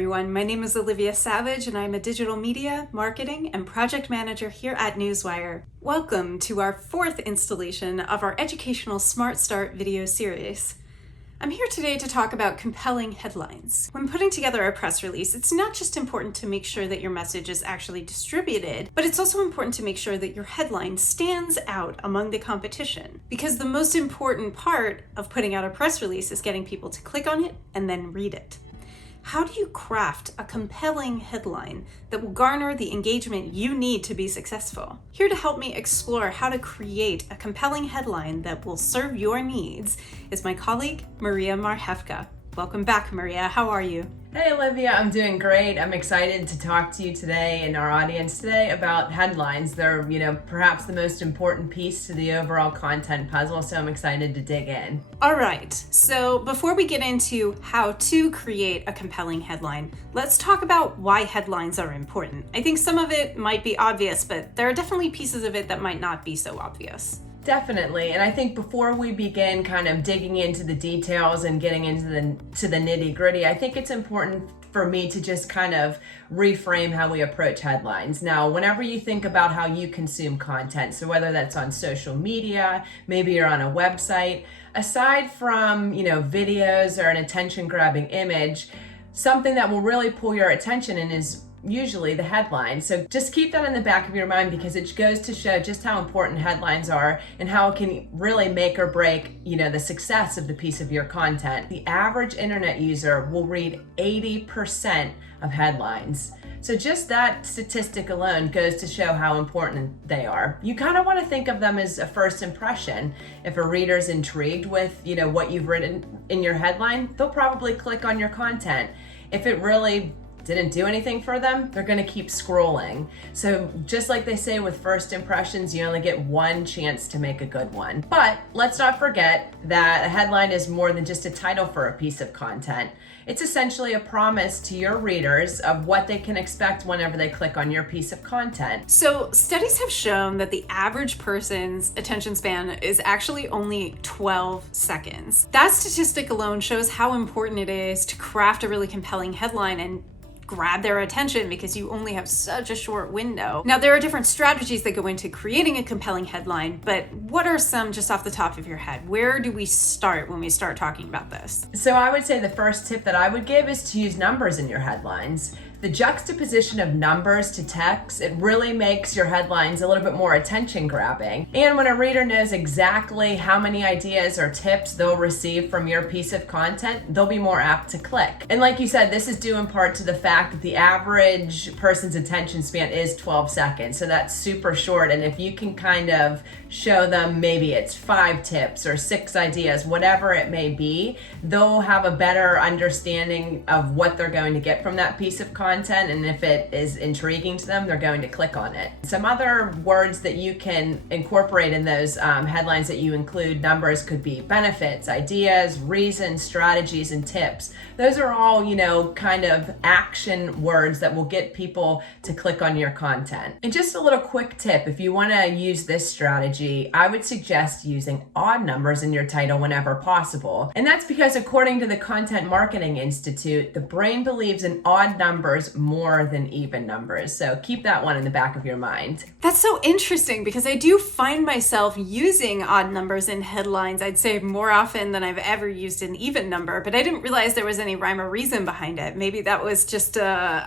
everyone. My name is Olivia Savage and I'm a digital media, marketing, and project manager here at Newswire. Welcome to our fourth installation of our educational Smart Start video series. I'm here today to talk about compelling headlines. When putting together a press release, it's not just important to make sure that your message is actually distributed, but it's also important to make sure that your headline stands out among the competition. Because the most important part of putting out a press release is getting people to click on it and then read it. How do you craft a compelling headline that will garner the engagement you need to be successful? Here to help me explore how to create a compelling headline that will serve your needs is my colleague, Maria Marhefka. Welcome back, Maria. How are you? Hey, Olivia. I'm doing great. I'm excited to talk to you today and our audience today about headlines. They're, perhaps the most important piece to the overall content puzzle, so I'm excited to dig in. All right. So before we get into how to create a compelling headline, let's talk about why headlines are important. I think some of it might be obvious, but there are definitely pieces of it that might not be so obvious. Definitely. And I think before we begin kind of digging into the details and getting into the nitty gritty, I think it's important for me to just kind of reframe how we approach headlines. Now, whenever you think about how you consume content, so whether that's on social media, maybe you're on a website, aside from, videos or an attention-grabbing image, something that will really pull your attention in is usually the headline. So just keep that in the back of your mind because it goes to show just how important headlines are and how it can really make or break, the success of the piece of your content. The average internet user will read 80% of headlines. So just that statistic alone goes to show how important they are. You kind of want to think of them as a first impression. If a reader's intrigued with, what you've written in your headline, they'll probably click on your content. If it really didn't do anything for them, they're going to keep scrolling. So just like they say with first impressions, you only get one chance to make a good one. But let's not forget that a headline is more than just a title for a piece of content. It's essentially a promise to your readers of what they can expect whenever they click on your piece of content. So studies have shown that the average person's attention span is actually only 12 seconds. That statistic alone shows how important it is to craft a really compelling headline and grab their attention because you only have such a short window. Now, there are different strategies that go into creating a compelling headline, but what are some just off the top of your head? Where do we start when we start talking about this? So I would say the first tip that I would give is to use numbers in your headlines. The juxtaposition of numbers to text, it really makes your headlines a little bit more attention grabbing. And when a reader knows exactly how many ideas or tips they'll receive from your piece of content, they'll be more apt to click. And like you said, this is due in part to the fact that the average person's attention span is 12 seconds. So that's super short. And if you can kind of show them maybe it's 5 tips or 6 ideas, whatever it may be, they'll have a better understanding of what they're going to get from that piece of content. And if it is intriguing to them, they're going to click on it. Some other words that you can incorporate in those headlines that you include numbers could be benefits, ideas, reasons, strategies, and tips. Those are all, kind of action words that will get people to click on your content. And just a little quick tip, if you want to use this strategy, I would suggest using odd numbers in your title whenever possible. And that's because according to the Content Marketing Institute, the brain believes in odd numbers more than even numbers. So keep that one in the back of your mind. That's so interesting because I do find myself using odd numbers in headlines, I'd say more often than I've ever used an even number, but I didn't realize there was any rhyme or reason behind it. Maybe that was just a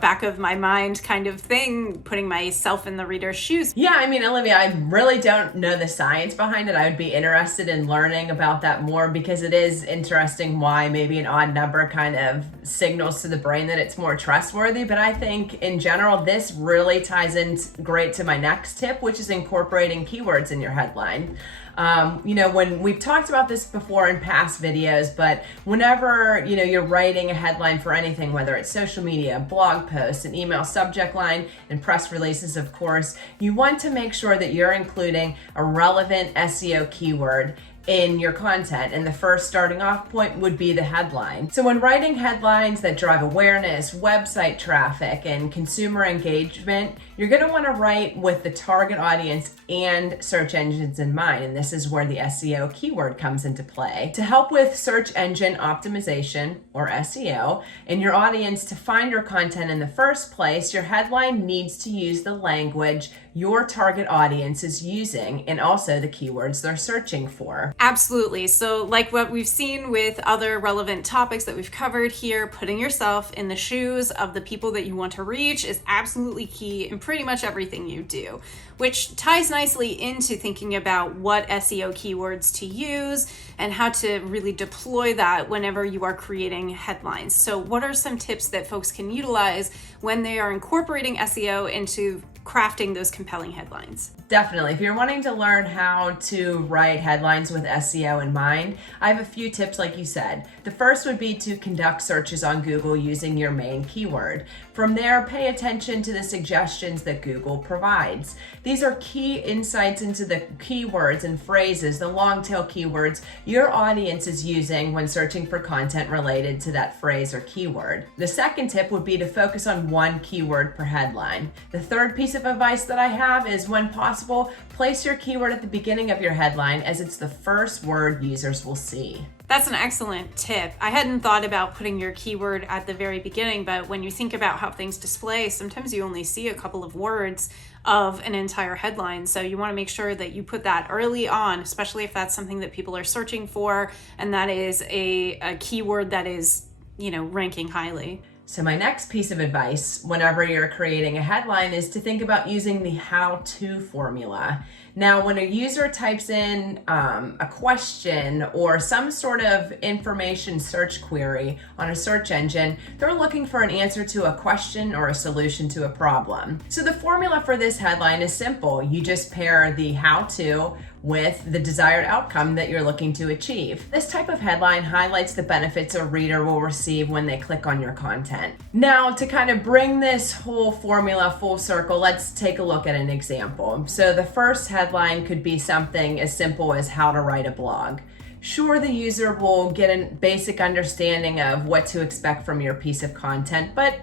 back of my mind kind of thing, putting myself in the reader's shoes. Yeah, Olivia, I really don't know the science behind it. I would be interested in learning about that more because it is interesting why maybe an odd number kind of signals to the brain that it's more trustworthy. But I think in general, this really ties in great to my next tip, which is incorporating keywords in your headline. When we've talked about this before in past videos, but whenever, you're writing a headline for anything, whether it's social media, blog posts, an email subject line, and press releases, of course, you want to make sure that you're including a relevant SEO keyword in your content, and the first starting off point would be the headline. So when writing headlines that drive awareness, website traffic, and consumer engagement, you're going to want to write with the target audience and search engines in mind, and this is where the SEO keyword comes into play. To help with search engine optimization, or SEO, and your audience to find your content in the first place, your headline needs to use the language your target audience is using and also the keywords they're searching for. Absolutely. So like what we've seen with other relevant topics that we've covered here, putting yourself in the shoes of the people that you want to reach is absolutely key in pretty much everything you do, which ties nicely into thinking about what SEO keywords to use and how to really deploy that whenever you are creating headlines. So what are some tips that folks can utilize when they are incorporating SEO into crafting those compelling headlines? Definitely. If you're wanting to learn how to write headlines with SEO in mind, I have a few tips like you said. The first would be to conduct searches on Google using your main keyword. From there, pay attention to the suggestions that Google provides. These are key insights into the keywords and phrases, the long tail keywords your audience is using when searching for content related to that phrase or keyword. The second tip would be to focus on one keyword per headline. The third piece of advice that I have is, when possible, place your keyword at the beginning of your headline, as it's the first word users will see. That's an excellent tip. I hadn't thought about putting your keyword at the very beginning, but when you think about how things display, sometimes you only see a couple of words of an entire headline. So you want to make sure that you put that early on, especially if that's something that people are searching for and that is a keyword that is, ranking highly. So my next piece of advice whenever you're creating a headline is to think about using the how-to formula. Now, when a user types in a question or some sort of information search query on a search engine, they're looking for an answer to a question or a solution to a problem. So the formula for this headline is simple. You just pair the how-to with the desired outcome that you're looking to achieve. This type of headline highlights the benefits a reader will receive when they click on your content. Now, to kind of bring this whole formula full circle, let's take a look at an example. So the first headline could be something as simple as how to write a blog. Sure, the user will get a basic understanding of what to expect from your piece of content, but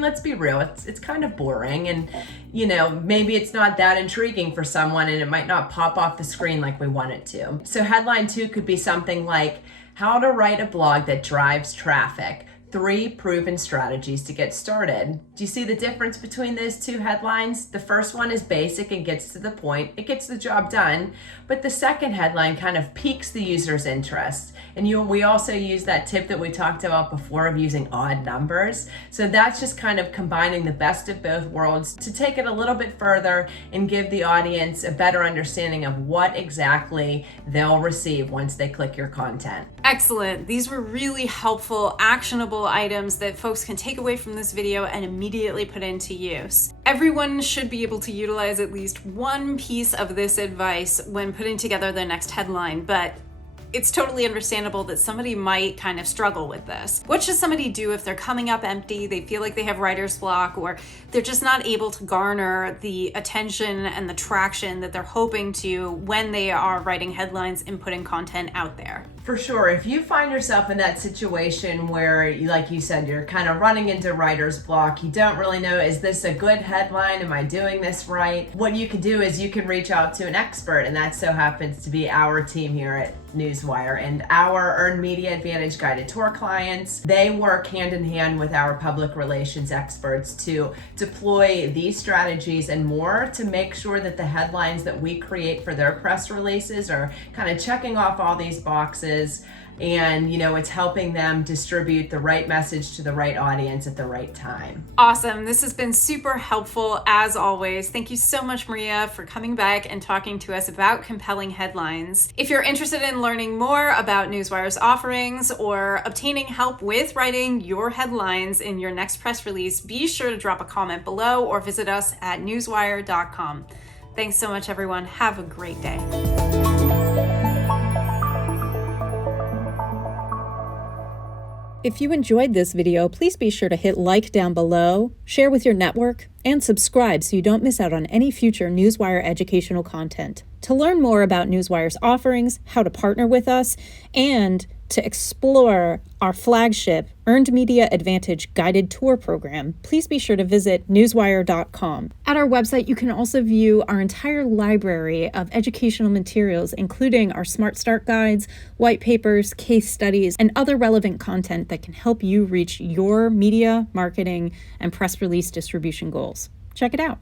let's be real, it's kind of boring, and maybe it's not that intriguing for someone, and it might not pop off the screen like we want it to. So headline 2 could be something like, how to write a blog that drives traffic. 3 proven strategies to get started. Do you see the difference between those two headlines? The first one is basic and gets to the point. It gets the job done. But the second headline kind of piques the user's interest. And we also use that tip that we talked about before of using odd numbers. So that's just kind of combining the best of both worlds to take it a little bit further and give the audience a better understanding of what exactly they'll receive once they click your content. Excellent. These were really helpful, actionable items that folks can take away from this video and immediately put into use. Everyone should be able to utilize at least one piece of this advice when putting together their next headline, but it's totally understandable that somebody might kind of struggle with this. What should somebody do if they're coming up empty, they feel like they have writer's block, or they're just not able to garner the attention and the traction that they're hoping to when they are writing headlines and putting content out there? For sure. If you find yourself in that situation where, like you said, you're kind of running into writer's block, you don't really know, is this a good headline? Am I doing this right? What you can do is you can reach out to an expert, and that so happens to be our team here at Newswire and our Earned Media Advantage guided tour clients. They work hand in hand with our public relations experts to deploy these strategies and more to make sure that the headlines that we create for their press releases are kind of checking off all these boxes, and it's helping them distribute the right message to the right audience at the right time. Awesome. This has been super helpful as always. Thank you so much, Maria, for coming back and talking to us about compelling headlines. If you're interested in learning more about Newswire's offerings or obtaining help with writing your headlines in your next press release, be sure to drop a comment below or visit us at newswire.com. Thanks so much, everyone. Have a great day. If you enjoyed this video, please be sure to hit like down below, share with your network, and subscribe so you don't miss out on any future Newswire educational content. To learn more about Newswire's offerings, how to partner with us, and to explore our flagship Earned Media Advantage guided tour program, please be sure to visit newswire.com. At our website, you can also view our entire library of educational materials, including our Smart Start guides, white papers, case studies, and other relevant content that can help you reach your media, marketing, and press release distribution goals. Check it out.